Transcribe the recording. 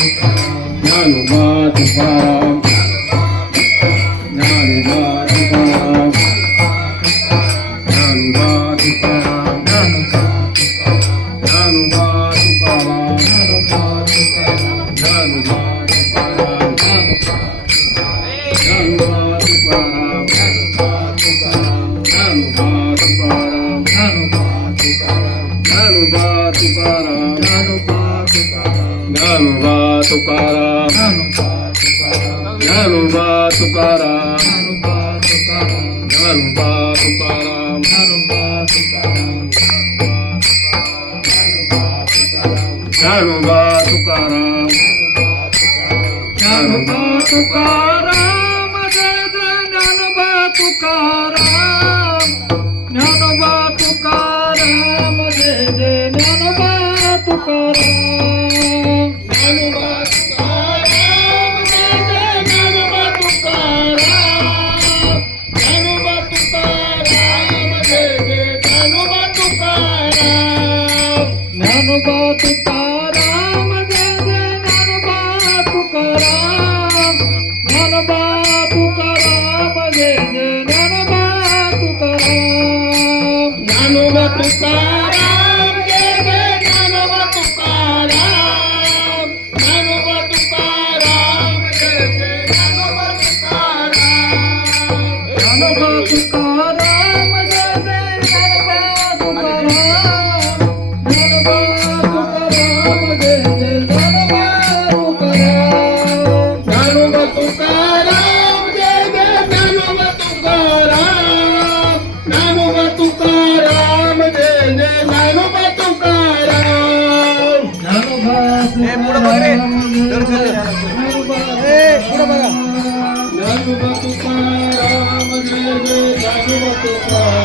Dnyanoba Tukaram Dnyanoba Tukaram Dnyanoba Tukaram Dnyanoba Tukaram Dnyanoba Tukaram Dnyanoba Tukaram Dnyanoba Tukaram Dnyanoba Tukaram Dnyanoba Tukaram Dnyanoba Tukaram Dnyanoba Tukaram Dnyanoba Tukaram Dnyanoba Tukaram Jai Jai Dnyanoba Tukaram Dnyanoba Tukaram Jai Jai Dnyanoba Tukaram Dnyanoba Tukaram Jai Jai Dnyanoba Tukaram Dnyanoba Tukaram Jai Jai Dnyanoba Tukaram Dnyanoba Tukaram Jai Jai Dnyanoba Tukaram Dnyanoba Tukaram Jai Jai Dnyanoba Tukaram Dnyanoba Tukaram Jai Jai Dnyanoba Tukaram Dnyanoba Tukaram Jai Jai Dnyanoba Tukaram Dnyanoba Tukaram Jai Jai Dnyanoba Tukaram Dnyanoba Tukaram Jai Jai Dnyanoba Tukaram Dnyanoba Tukaram Jai Jai Dnyanoba Tukaram Dnyanoba Tukaram Jai Jai Dnyanoba Tukaram Dnyanoba Dnyanoba Tukaram Jai Jai Dnyanoba Tukaram